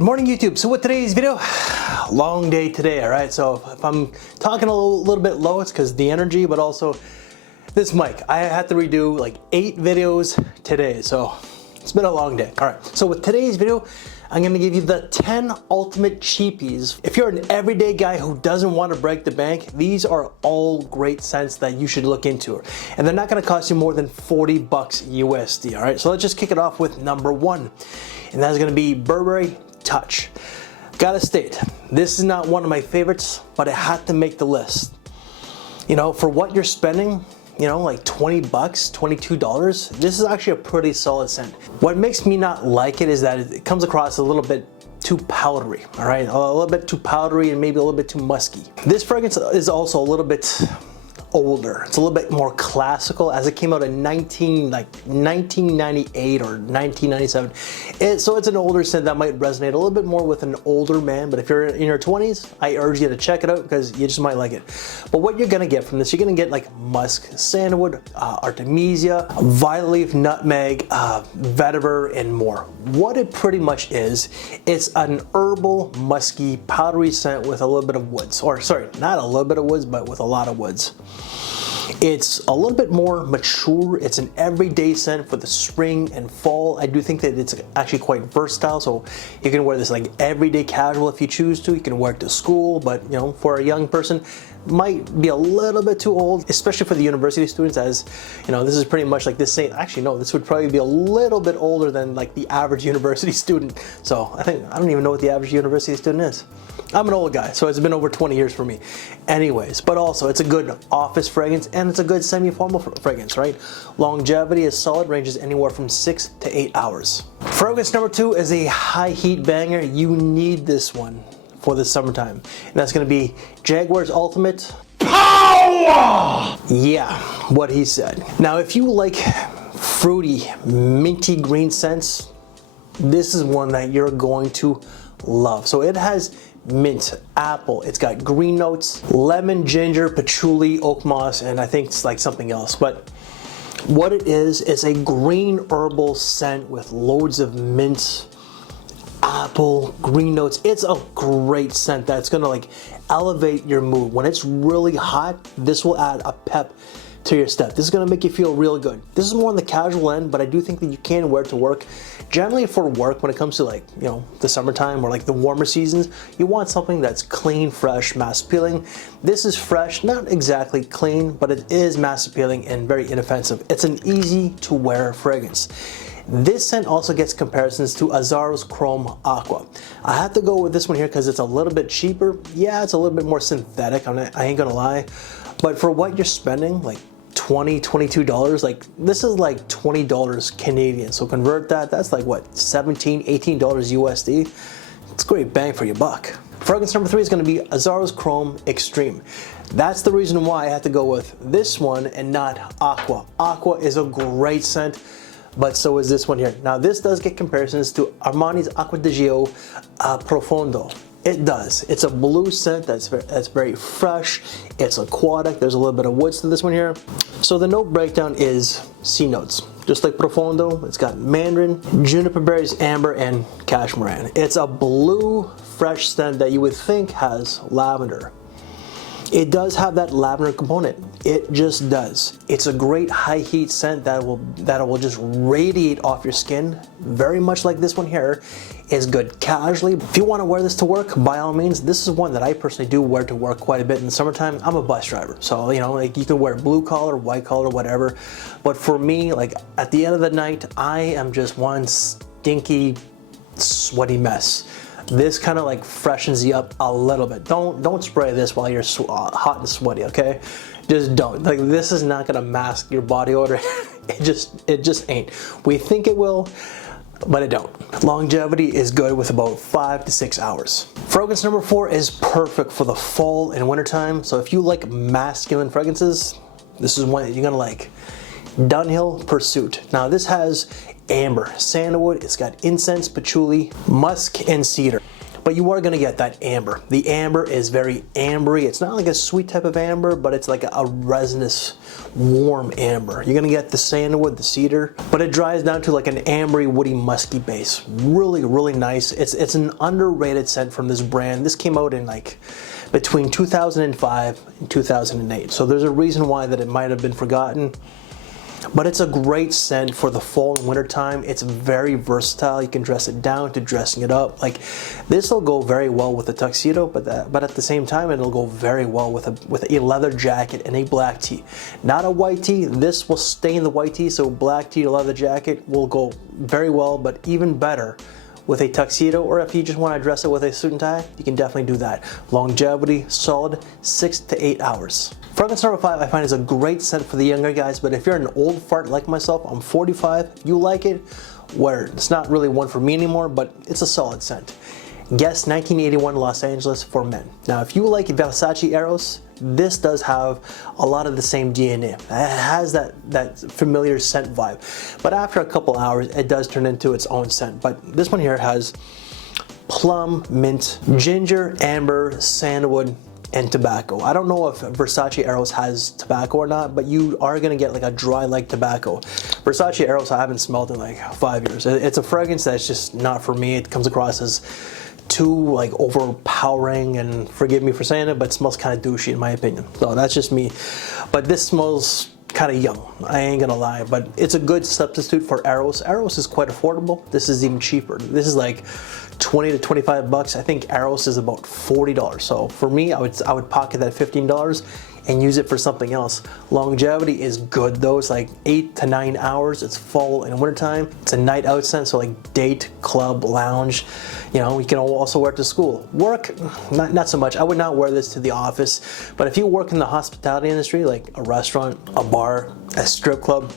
Good morning, YouTube. So with today's video, long day today, all right? So if I'm talking a little bit low, it's because the energy, but also this mic. I had to redo like 8 videos today, so it's been a long day. All right, so with today's video, I'm gonna give you the 10 ultimate cheapies. If you're an everyday guy who doesn't want to break the bank, these are all great scents that you should look into. And they're not gonna cost you more than 40 bucks USD, all right? So let's just kick it off with number 1. And that's gonna be Burberry Touch. Gotta state, this is not one of my favorites, but it had to make the list. You know, for what you're spending, you know, like 20 bucks, $22, this is actually a pretty solid scent. What makes me not like it is that it comes across a little bit too powdery, all right? A little bit too powdery and maybe a little bit too musky. This fragrance is also a little bit older. It's a little bit more classical, as it came out in 1998 or 1997. So it's an older scent that might resonate a little bit more with an older man, but if you're in your 20s, I urge you to check it out because you just might like it. But what you're gonna get from this, you're gonna get like musk, sandalwood, artemisia, violet leaf, nutmeg, vetiver, and more. What it pretty much is, it's an herbal, musky, powdery scent with a little bit of woods. Or sorry, not a little bit of woods, but with a lot of woods. It's a little bit more mature. It's an everyday scent for the spring and fall. I do think that it's actually quite versatile, so you can wear this like everyday casual if you choose to. You can wear it to school, but you know, for a young person, might be a little bit too old, especially for the university students, as you know, this is pretty much like this same, actually no, this would probably be a little bit older than like the average university student. So I don't even know what the average university student is. I'm an old guy, so it's been over 20 years for me. Anyways, but also it's a good office fragrance and it's a good semi-formal fragrance, right? Longevity is solid, ranges anywhere from 6 to 8 hours. Fragrance number 2 is a high heat banger. You need this one for the summertime. And that's gonna be Jaguar's Ultimate Power! Yeah, what he said. Now, if you like fruity, minty green scents, this is one that you're going to love. So it has mint, apple, it's got green notes, lemon, ginger, patchouli, oak moss, and I think it's like something else. But what it is a green herbal scent with loads of mint, apple, green notes. It's a great scent that's gonna like elevate your mood. When it's really hot, this will add a pep to your step. This is gonna make you feel real good. This is more on the casual end, but I do think that you can wear it to work. Generally for work, when it comes to like, you know, the summertime or like the warmer seasons, you want something that's clean, fresh, mass appealing. This is fresh, not exactly clean, but it is mass appealing and very inoffensive. It's an easy to wear fragrance. This scent also gets comparisons to Azzaro's Chrome Aqua. I have to go with this one here because it's a little bit cheaper. Yeah, it's a little bit more synthetic, I ain't gonna lie. But for what you're spending, like $20, $22, like this is like $20 Canadian. So convert that, that's like what, $17, $18 USD? It's great bang for your buck. Fragrance number 3 is gonna be Azzaro's Chrome Extreme. That's the reason why I had to go with this one and not Aqua. Aqua is a great scent, but so is this one here. Now this does get comparisons to Armani's Acqua di Gio Profondo. It does. It's a blue scent that's very fresh. It's aquatic. There's a little bit of woods to this one here. So the note breakdown is C notes. Just like Profondo, it's got mandarin, juniper berries, amber, and cashmeran. It's a blue, fresh scent that you would think has lavender. It does have that lavender component. It just does. It's a great high heat scent that will just radiate off your skin, very much like this one here. Is good casually. If you want to wear this to work, by all means, this is one that I personally do wear to work quite a bit in the summertime. I'm a bus driver, so you know, like you can wear blue collar, white collar, whatever. But for me, like at the end of the night, I am just one stinky, sweaty mess. This kind of like freshens you up a little bit. Don't spray this while you're hot and sweaty, okay? Just don't. Like this is not gonna mask your body odor. it just ain't. We think it will, but it don't. Longevity is good with about 5 to 6 hours. Fragrance number 4 is perfect for the fall and winter time. So if you like masculine fragrances, this is one that you're gonna like. Dunhill Pursuit. Now this has amber, sandalwood, it's got incense, patchouli, musk, and cedar. But but you are gonna get that amber. The amber is very ambery. It's not like a sweet type of amber, but it's like a resinous, warm amber. You're gonna get the sandalwood, the cedar, but it dries down to like an ambery, woody, musky base. Really, really nice. It's an underrated scent from this brand. This came out in like between 2005 and 2008. So there's a reason why that it might have been forgotten. But it's a great scent for the fall and winter time. It's very versatile. You can dress it down to dressing it up. Like this will go very well with a tuxedo, but at the same time, it'll go very well with a leather jacket and a black tee. Not a white tee. This will stain the white tee, so black tee to leather jacket will go very well, but even better with a tuxedo, or if you just want to dress it with a suit and tie, you can definitely do that. Longevity, solid 6 to 8 hours. Fragrance number 5 I find is a great scent for the younger guys, but if you're an old fart like myself, I'm 45, you like it, wear it. It's not really one for me anymore, but it's a solid scent. Guess 1981 Los Angeles for men. Now, if you like Versace Eros, this does have a lot of the same DNA. It has that familiar scent vibe. But after a couple hours, it does turn into its own scent. But this one here has plum, mint, ginger, amber, sandalwood, and tobacco. I don't know if Versace Eros has tobacco or not, but you are gonna get like a dry like tobacco. Versace Eros I haven't smelled in like 5 years. It's a fragrance that's just not for me. It comes across as too like overpowering, and forgive me for saying it, but it smells kind of douchey in my opinion. So that's just me. But this smells kind of young, I ain't gonna lie, but it's a good substitute for Eros. Eros is quite affordable. This is even cheaper. This is like 20 to 25 bucks. I think Eros is about $40. So for me, I would pocket that $15 and use it for something else. Longevity is good though. It's like 8 to 9 hours. It's fall and wintertime. It's a night out scent, so like date, club, lounge. You know, you can also wear it to school. Work, not so much. I would not wear this to the office, but if you work in the hospitality industry, like a restaurant, a bar, a strip club,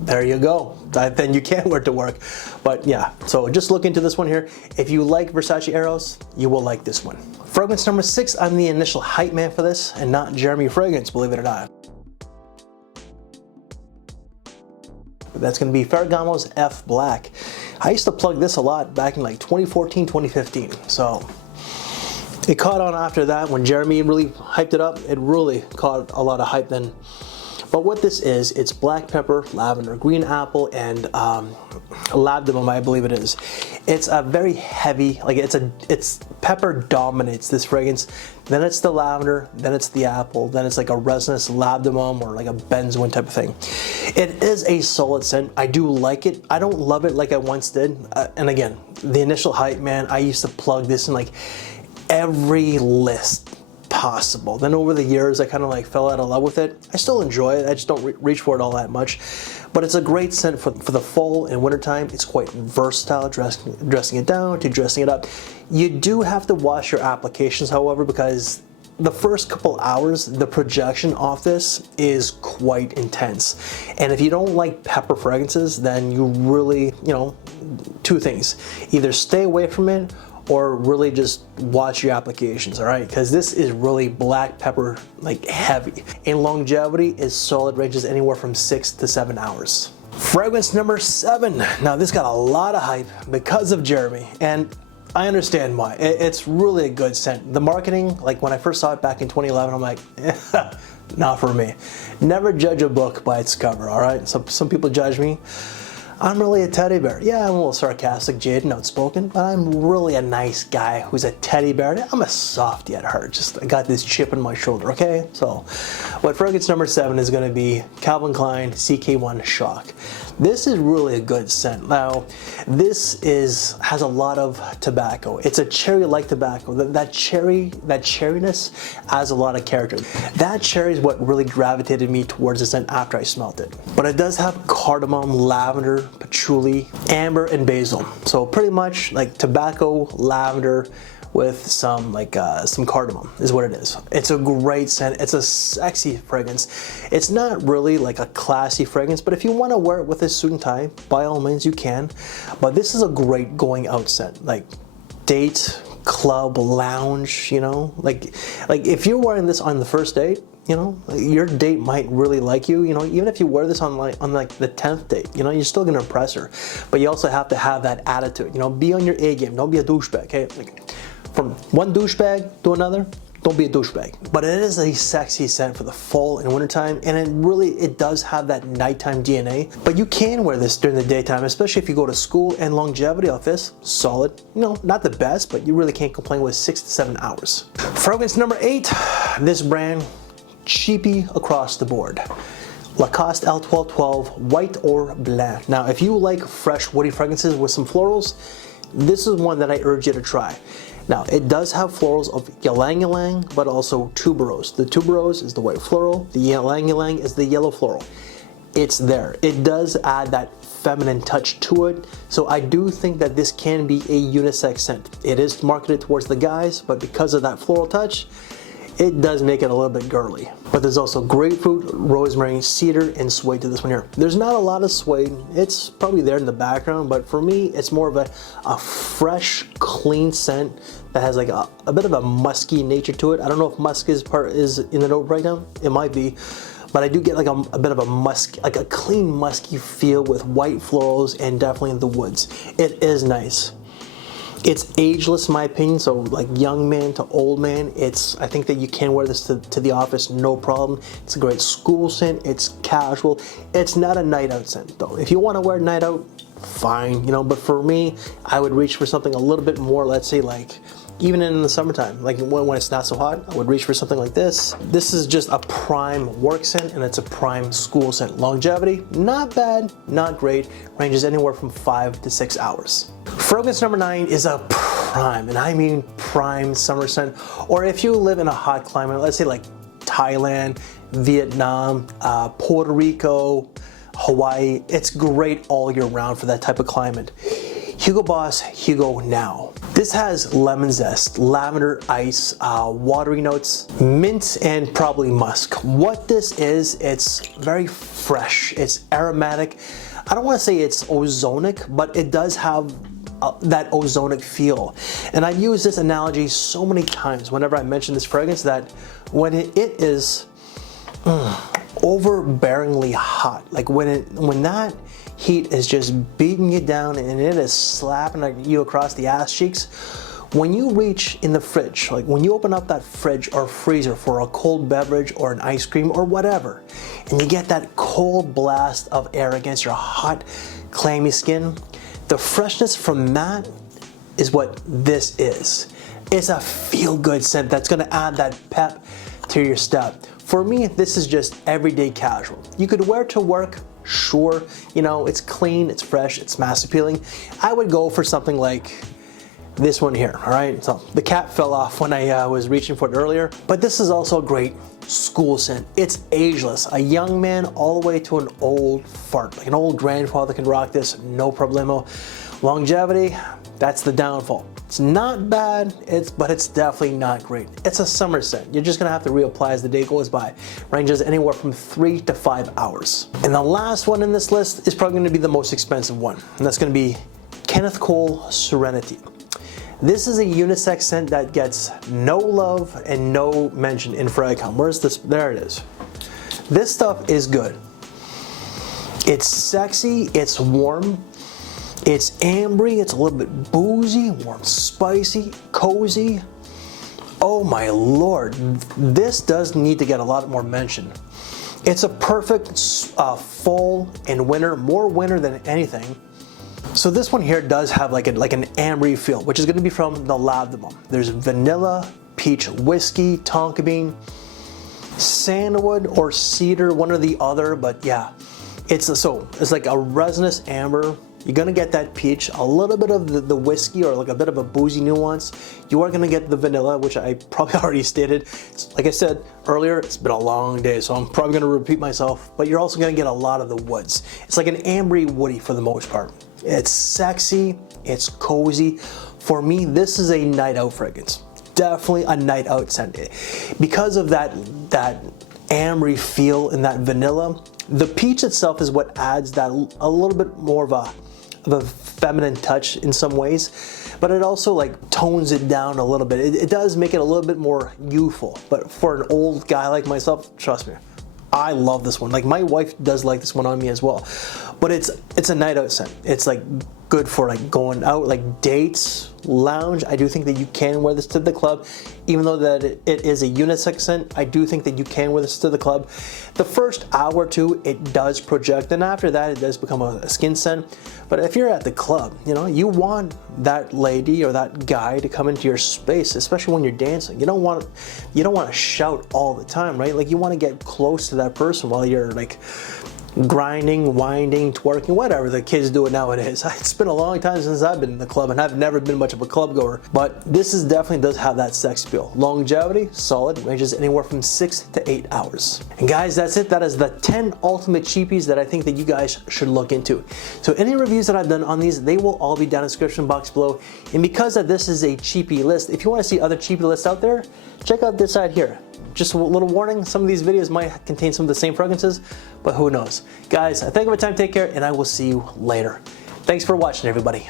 there you go. Then you can wear it to work. But yeah, so just look into this one here. If you like Versace Eros, you will like this one. Fragrance number 6, I'm the initial hype man for this, and not Jeremy Fragrance, believe it or not. That's gonna be Ferragamo's F Black. I used to plug this a lot back in like 2014, 2015. So it caught on after that when Jeremy really hyped it up. It really caught a lot of hype then. But what this is, it's black pepper, lavender, green apple, and labdanum, I believe it is. It's a very heavy, like it's pepper dominates this fragrance. Then it's the lavender, then it's the apple, then it's like a resinous labdanum or like a benzoin type of thing. It is a solid scent. I do like it. I don't love it like I once did. And again, the initial hype, man, I used to plug this in like every list possible. Then over the years, I kind of like fell out of love with it. I still enjoy it. I just don't reach for it all that much. But it's a great scent for the fall and winter time. It's quite versatile, dressing it down to dressing it up. You do have to wash your applications, however, because the first couple hours, the projection off this is quite intense. And if you don't like pepper fragrances, then you really, you know, two things. Either stay away from it or really just watch your applications, all right? Because this is really black pepper, like heavy. And longevity is solid, ranges anywhere from 6 to 7 hours. Fragrance number 7. Now this got a lot of hype because of Jeremy, and I understand why. It's really a good scent. The marketing, like when I first saw it back in 2011, I'm like, not for me. Never judge a book by its cover, all right? Some people judge me. I'm really a teddy bear. Yeah, I'm a little sarcastic, jaded, and outspoken, but I'm really a nice guy who's a teddy bear. I'm a softie at heart. I got this chip on my shoulder, okay? So, what fragrance number 7 is gonna be Calvin Klein CK1 Shock. This is really a good scent. Now, this has a lot of tobacco. It's a cherry-like tobacco. That cherryness adds a lot of character. That cherry is what really gravitated me towards the scent after I smelled it. But it does have cardamom, lavender, patchouli, amber, and basil. So pretty much like tobacco, lavender, with some cardamom is what it is. It's a great scent. It's a sexy fragrance. It's not really like a classy fragrance, but if you want to wear it with a suit and tie, by all means you can. But this is a great going out scent, like date, club, lounge, you know? Like if you're wearing this on the first date, you know, your date might really like you. You know, even if you wear this on like the 10th date, you know, you're still gonna impress her. But you also have to have that attitude. You know, be on your A game. Don't be a douchebag. Okay. Like, from one douchebag to another, don't be a douchebag. But it is a sexy scent for the fall and wintertime, and it does have that nighttime DNA. But you can wear this during the daytime, especially if you go to school and longevity of this, solid. You know, not the best, but you really can't complain with 6 to 7 hours. Fragrance number 8, this brand, CHEAPIE across the board. Lacoste L1212, white or blanc. Now, if you like fresh woody fragrances with some florals, this is one that I urge you to try. Now, it does have florals of ylang ylang, but also tuberose. The tuberose is the white floral, the ylang ylang is the yellow floral. It's there. It does add that feminine touch to it, so I do think that this can be a unisex scent. It is marketed towards the guys, but because of that floral touch, it does make it a little bit girly. But there's also grapefruit, rosemary, cedar, and suede to this one here. There's not a lot of suede. It's probably there in the background, but for me, it's more of a fresh, clean scent that has like a bit of a musky nature to it. I don't know if musk is in the note right now. It might be. But I do get like a bit of a musk, like a clean musky feel with white florals and definitely in the woods. It is nice. It's ageless in my opinion, so like young man to old man, I think that you can wear this to the office, no problem. It's a great school scent, it's casual. It's not a night out scent though. If you want to wear night out, fine, you know, but for me, I would reach for something a little bit more, let's say like, even in the summertime, like when it's not so hot, I would reach for something like this. This is just a prime work scent and it's a prime school scent. Longevity, not bad, not great, ranges anywhere from 5 to 6 hours. Fragrance number 9 is a prime, and I mean prime summer scent. Or if you live in a hot climate, let's say like Thailand, Vietnam, Puerto Rico, Hawaii, it's great all year round for that type of climate. Hugo Boss Hugo Now. This has lemon zest, lavender ice, watery notes, mint, and probably musk. What this is, it's very fresh, it's aromatic. I don't want to say it's ozonic, but it does have that ozonic feel. And I've used this analogy so many times whenever I mention this fragrance, that when it is overbearingly hot, like when that heat is just beating you down and it is slapping you across the ass cheeks, when you reach in the fridge, like when you open up that fridge or freezer for a cold beverage or an ice cream or whatever, and you get that cold blast of air against your hot, clammy skin, the freshness from that is what this is. It's a feel-good scent that's gonna add that pep to your step. For me, this is just everyday casual. You could wear it to work, sure, you know, it's clean, it's fresh, it's mass appealing. I would go for something like this one here, all right? So the cap fell off when I was reaching for it earlier, but this is also a great school scent. It's ageless. A young man all the way to an old fart, like an old grandfather can rock this, no problemo. Longevity, that's the downfall. It's not bad, but it's definitely not great. It's a summer scent. You're just gonna have to reapply as the day goes by. Ranges anywhere from 3 to 5 hours. And the last one in this list is probably gonna be the most expensive one, and that's gonna be Kenneth Cole Serenity. This is a unisex scent that gets no love and no mention in Fragcom. Where's this? There it is. This stuff is good. It's sexy, it's warm, it's ambery, it's a little bit boozy, warm, spicy, cozy. Oh my lord, this does need to get a lot more mention. It's a perfect fall and winter, more winter than anything. So this one here does have like an ambery feel, which is going to be from the Lavdemum. There's vanilla, peach whiskey, tonka bean, sandalwood or cedar, one or the other, but yeah, it's like a resinous amber. You're gonna get that peach, a little bit of the whiskey or like a bit of a boozy nuance. You are gonna get the vanilla, which I probably already stated. Like I said earlier, it's been a long day, so I'm probably gonna repeat myself, but you're also gonna get a lot of the woods. It's like an ambery woody for the most part. It's sexy, it's cozy. For me, this is a night out fragrance. Definitely a night out scent. Because of that ambery feel in that vanilla, the peach itself is what adds that a little bit more of a feminine touch in some ways, but it also like tones it down a little bit. It does make it a little bit more youthful, but for an old guy like myself, trust me, I love this one. Like my wife does like this one on me as well. but it's a night out scent. It's like good for like going out, like dates, lounge. I do think that you can wear this to the club, even though that it is a unisex scent. I do think that you can wear this to the club. The first hour or two, it does project, and after that, it does become a skin scent. But if you're at the club, you know, you want that lady or that guy to come into your space, especially when you're dancing. You don't want to shout all the time, right? Like you want to get close to that person while you're like grinding, winding, twerking, whatever the kids do it nowadays. It's been a long time since I've been in the club, and I've never been much of a club goer, but this is definitely does have that sex appeal. Longevity, solid, ranges anywhere from 6 to 8 hours. And guys, that's it. That is the 10 ultimate cheapies that I think that you guys should look into. So any reviews that I've done on these, they will all be down in the description box below. And because that this is a cheapie list, if you want to see other cheapie lists out there, check out this side here. Just a little warning, some of these videos might contain some of the same fragrances, but who knows. Guys, I thank you for your time, take care, and I will see you later. Thanks for watching, everybody.